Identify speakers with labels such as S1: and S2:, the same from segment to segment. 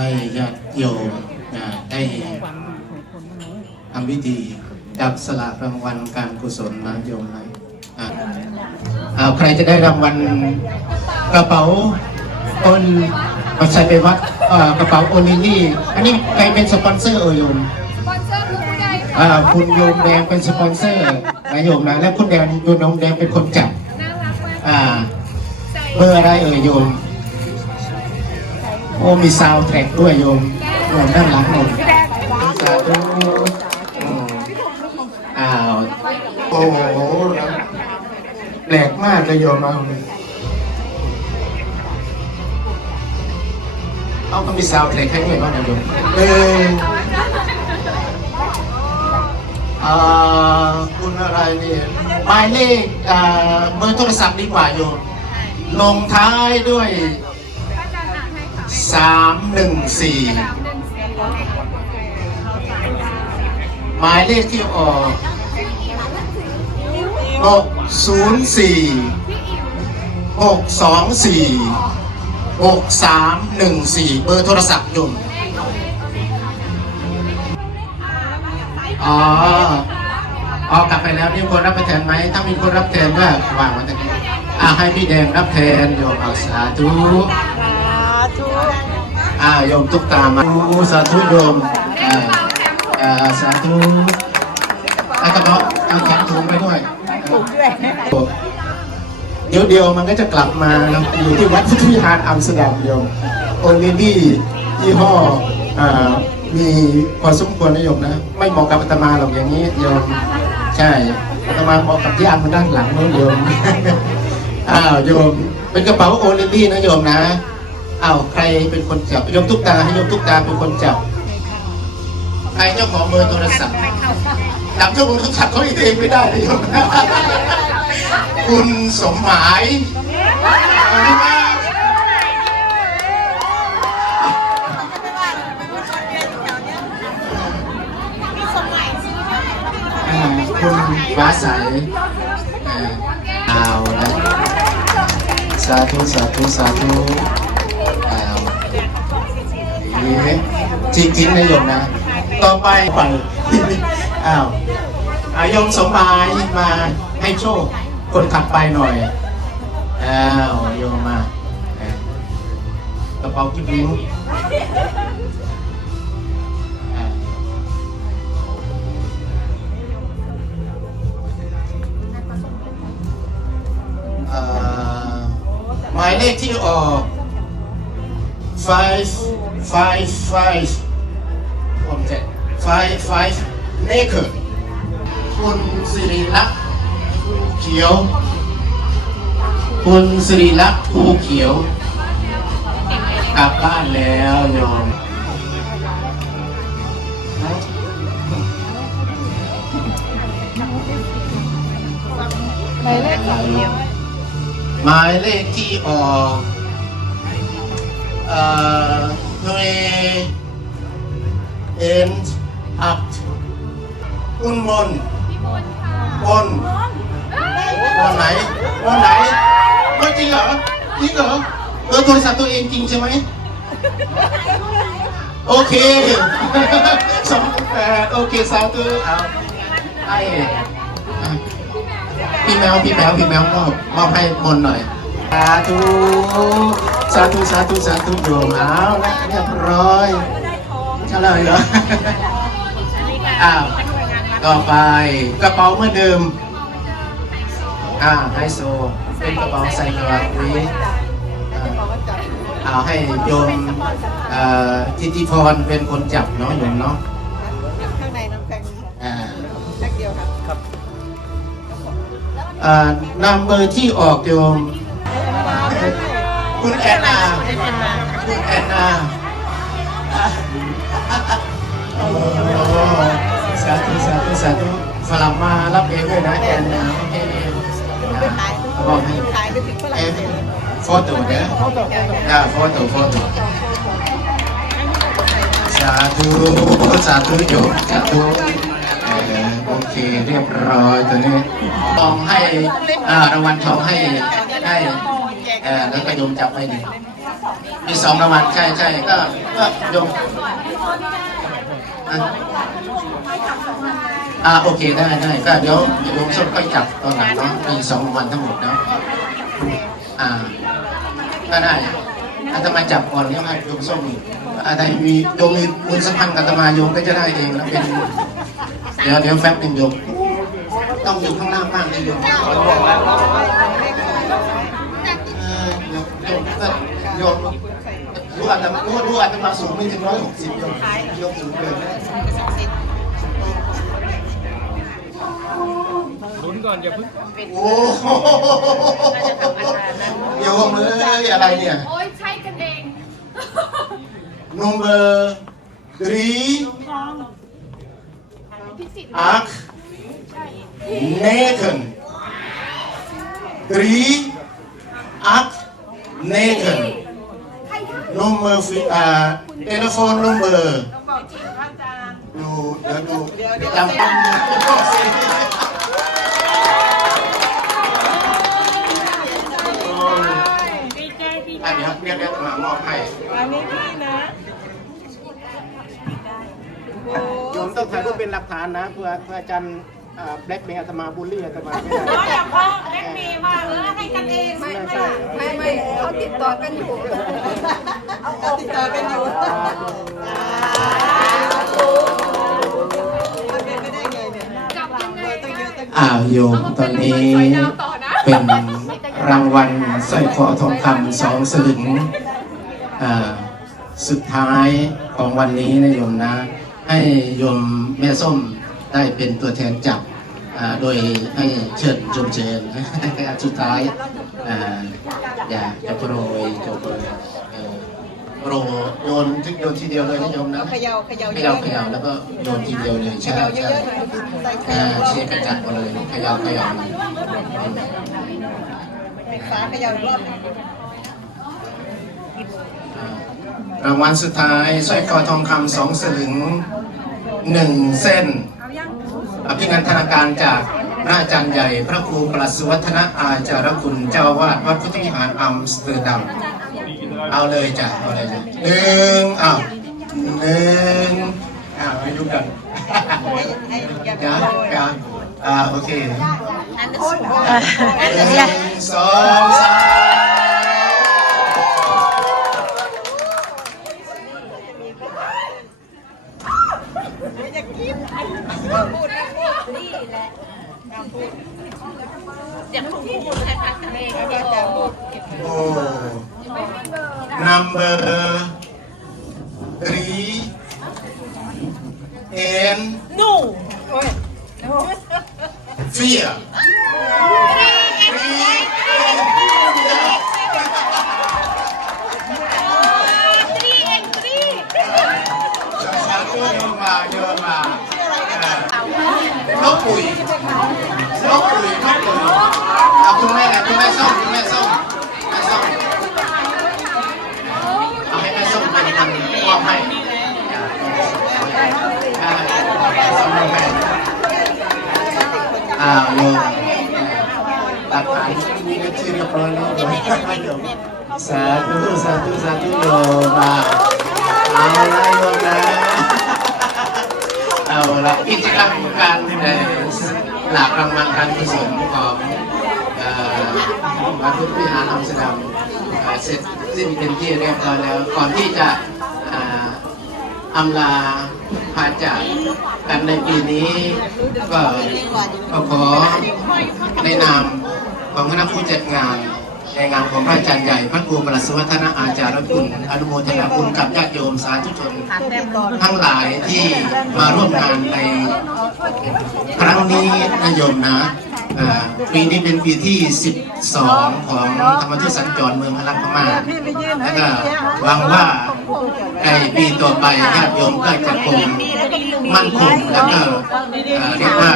S1: ให้ญาติโยมนะได้ทำพิธีจับสลากรางวัลการกุศลนะโยมนะอะอ่าใครจะได้รางวัลกระเป๋าโอนมาใส่ไปวัดอ่ากระเป๋าโอลิลี่ อันนี้ใครเป็นสปอนเซอร์เออโยม
S2: สปอนเซอร์คือผู้ใด
S1: อ่าคุณโยมแดงเป็นสปอนเซอร์นะโยมนะและคุณแดงโยมน้องแดงเป็นคนจับ
S2: น่ารักมาก
S1: อ่า
S2: ใจ
S1: เบอร์อะไรเอ่ยโยม โอ้มีซาวแทร็กด้วยโยมโยมด้านหลังโยมสาธุอ้าวโอ้โหแปลกมากเลยโยมเอาเอาก็มีซาวแทร็กให้ด้วยว่านะโยมเอออ่าคุณอะไรเนี่ยหมายเลขเบอร์โทรศัพท์ดีกว่าโยมลงท้ายด้วย สามหนึ่งสี่
S2: ห
S1: มายเลขที่ออกหกศูนย์สี่หกสองสี่หกสามหนึ่งสี่เบอร์โทรศัพท์ยมอ๋ออ๋อกลับไปแล้วมีคนรับไปแทนไหม ถ้ามีคนรับแทนก็วางไว้ตรงนี้อ่าให้พี่แดงรับแทนโยมเอาสาธุ อ่าโยมตุ๊กตามาโอ้สาธุโยมอ่าอ่าสาธุแล้วก็เนาะเอาแขนถุงไปด้วยเดี๋ยวเดียวมันก็จะกลับมานะอยู่ที่วัดพุทธวิหารอัมสเตอร์ดัมโยมโอลิลี่ยี่ห้ออ่ามีพอสมควรนะโยมนะ ไม่เหมาะกับอาตมาหรอกอย่างนี้โยมใช่อาตมาเหมาะกับที่อันมาด้านหลังนู้นโยมอ้าวโยมเป็นกระเป๋าโอลิลี่นะโยมนะ อ้าวใครเป็นคนจับยมตุ๊กตาให้ยมตุ๊กตาเป็นคนจับใครเจ้าของเบอร์โทรศัพท์จำเจ้าของโทรศัพท์เขาเองไม่ได้เลยมคุณสมหมายอ่าคุณฟ้าใสอ่าเอาละสาธุสาธุสาธุ จริงจริงนะโยมนะ ต่อไปไปอ้าวอายมสมายมาให้โชค คนขับไปหน่อย อ้าวโยมมากระเป๋ากิ๊บลิ้งอะเอ่อหมายเลขที่ออก five five five ผมจะ five five naked คุณสิริลักษณ์ภูเขียว คุณสิริลักษณ์ภูเขียว กลับบ้านแล้วโยมหมายเลขที่ออก เอ่อ three and up คุณมน
S2: พี่มนต์ค่ะ
S1: มนมนไหนมนไหนไม่จริงเหรอจริงเหรอเออโทรศัพท์ตัวเองจริงใช่ไหมโอเคสองแปดโอเคสาวตัวเอาไอ้อะพี่แมวพี่แมวพี่แมวมอบมอบให้มนหน่อย สาธุ สาธุ สาธุ สาธุโยมเอาละเรียบร้อยเฉลยเหรอ อ้าว ต่อไปกระเป๋าเมื่อเดิม อ่าไฮโซ เป็นกระเป๋าใส่กระเป๋านี้อ่าเอาให้โยมเอ่อทิติพรเป็นคนจับเนาะโยมเนาะ
S3: ข้างในน้ำแข็ง
S1: อ่า
S3: แพ็คเดียวครับ
S1: อ่านำเบอร์ที่ออกโยม คุณแอนนาคุณแอนนาสาธุสาธุสาธุฝรั่งมารับเองด้วยนะแอนนาโอเค
S3: ไปขาย
S1: เขาบอกให้
S3: ขายไปถึงฝรั่
S1: เอ็
S3: ง
S1: ม
S3: เศส
S1: โฟโต้เด้อ
S3: เขาตกใจตก
S1: อ่าโฟโต้โฟโต้สาธุสาธุโยมสาธุโอเคเรียบร้อยตัวนี้ทองให้รางวัลทองให้ได้ ออแล้วก็โยมจับไว้ดีมีสองรางวัลใช่ใช่ก็ก็โยมอ่าโอเคได้ได้ก็เดี๋ยวเดี๋ยวโยมส้มค่อยจับตอนหลังเนาะมีสองรางวัลทั้งหมดเนาะอ่าก็ได้อาตมาจับก่อนแล้วให้โยมส้มอาได้มีโยมมีมือสัมพันธ์กับอาตมาโยมก็จะได้เองแล้วเป็นเดี๋ยวเดี๋ยวแฟบหนึ่งโยมต้องอยู่ข้างล่างบ้างนะโยม ยมรู้อาจจะรู้รู้อาจจะมาสูงไม่ถึงร้อยหกสิบยมยมสูงเกิน
S4: ลุ้นก่อนอย่าเพิ่ง
S1: โอ้โหโยวมเอ้ยอะไรเนี่ย
S2: โอ้ยใช่กันเอง
S1: number three
S2: พิสิทธิ์
S1: ark Nathan three ark Nathan number fi- อ่า telephone number ดูเดี๋ยวดูจำตั้งสิ
S2: ดีใจดีใจ
S1: อะเดี๋ยวเรียกเรียกมามอบให้
S3: อันนี้พี่นะโย
S1: มต้องถ่ายรูปเป็นหลักฐานนะเพื่อเพื่ออาจารย์แบล็กเมย์อาตมาบูลลี่อาตมาไม่ได้
S2: น้อยอย่างพ่อเล็กมีมากเลยให้กันเองไม่ไม่ไม่เขาติดต่อกันอยู่
S3: เอาติดต่อกันอยู่มันเป็นไม่ได้ไงเนี่ย
S2: จับยังไง
S3: ต้องเยอะตั้ง
S1: อ้าวโยมตอนนี้เป็นรางวัลสร้อยคอทองคำสองสลึงอ่าสุดท้ายของวันนี้นะโยมนะ ให้โยมแม่ส้มได้เป็นตัวแทนจับอ่าโดยให้เชิญชมเชิญสุดท้ายอ่าอยากจะโปรยจะโปรย โปรยโยนทึกโยนทีเดียวเลยนะโยมนะ
S3: เขย่าเขย่า
S1: เข
S3: เย
S1: ย่า
S3: อะ
S1: เขย่าแล้วก็โยนทีเดียวเลย
S3: เข
S1: ใช่
S3: ย่าเย
S1: ใช่
S3: อะๆหน่อยใส่แค่
S1: อ่าเชียร์กันจัดมาเลยเขย่าเขย่า
S3: ปิดฝาเขย่าอีกรอบหนึง
S1: รางวัลสุดท้ายสร้อยคอทองคำสองสลึงหนึ่งเส้นอภินันทนาการจากพระอาจารย์ใหญ่ พระครูประสวัฒนอาจารย์คุณเจ้าอาวาดวัดพุทธวิหารอัมสเตอร์ดัม เอาเลยจ้ะเอาเลยจ้ะหนึ่งอ้าวหนึ่งอ้าวไม่ยุ่งกัน
S3: ให้ให้อย่าไป
S1: นะ
S3: โรย
S1: อ่าอ่าโอเค
S3: อันนี้
S1: หนึ่งสองสาม
S3: ไม่อยากกินพูดนะพูดนี่แหละพูด
S2: เดี๋ยวคุณพูดแทนกันเอง
S3: แล้วก็จะพูด
S1: โอ้ number three and
S3: นู่โอ้ย
S1: fear
S2: อ้า
S1: วโยมหลักฐานมีเป็นที่เรียบร้อยแล้วสาธุสาธุสาธุโยมาเอาละโยมนะเอาละกิจกรรมการในหลักรางวัลการกุศลของเอ่อวัดพุทธวิหารอัมสเตอร์ดัมเอ่อเสร็จสิ้นเป็นที่เรียบร้อยแล้วก่อนที่จะ อำลาพาจากกันในปีนี้ก็ก็ขอในนามของคณะผู้จัดงานในงานของพระอาจารย์ใหญ่พระครูประสวัฒนอาจารย์คุณอนุโมทนาคุณกับญาติโยมสาธุชน ทั้งหลายที่มาร่วมงานในครั้งนี้นะโยมนะปีนี้เป็นปีที่ 12 ของธรรมทูตสัญจรเมืองพลังพม่าแล้วก็หวังว่า ในปีต่อไปญาติโยมก็จะคงมั่นคงแล้วก็เรียกว่า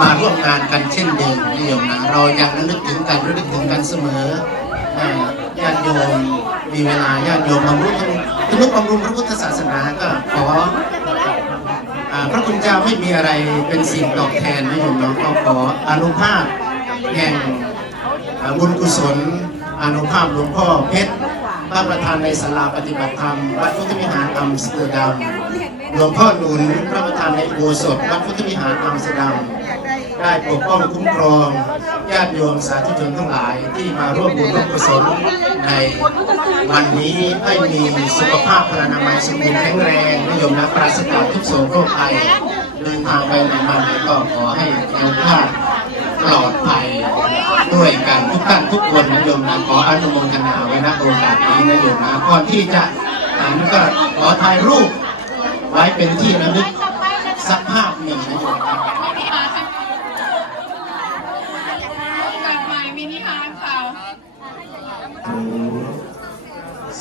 S1: มาร่วมงานกันเช่นเดิมนะโยมนะเรายังระลึกถึงกันระลึกถึงกันเสมอญาติโยมมีเวลาญาติโยมบำรุงทนุบำรุงพระพุทธศาสนาก็ขอพระคุณเจ้าไม่มีอะไรเป็นสิ่งตอบแทนนะโยมเนาะก็ขออนุภาพแห่งบุญกุศลอนุภาพหลวงพ่อเพชร พระประธานในศาลาปฏิบัติธรรม วัดพุทธวิหารอัมสเตอร์ดัม หลวงพ่อหนุนพระประธานในอุโบสถวัดพุทธวิหารอัมสเตอร์ดัม ได้ปกป้องคุ้มครองญาติโยมสาธุชนทั้งหลายที่มาร่วมบุญร่วมกุศลในวันนี้ให้มีสุขภาพพลานามัยสมบูรณ์แข็งแรงนิยมนะปราศจากทุกโศกโรคภัยเดินทางไปไหนมาไหนก็ขอให้แข็งแรง ปลอดภัยด้วยกันทุกท่านทุกคนนะโยมนะขออนุโมทนาไว้ณโอกาสนี้นะโยมนะก่อนที่จะอ่านก็ขอถ่ายรูปไว้เป็นที่ระลึกสักภาพหนึ่งนะโยมนะ
S2: มินิฮาร์ดค่ะ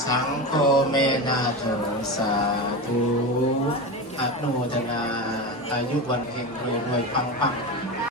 S1: สังโฆเมนาโถสาธุอนุโมทนาอายุวันเฮงรวยรวยปังปัง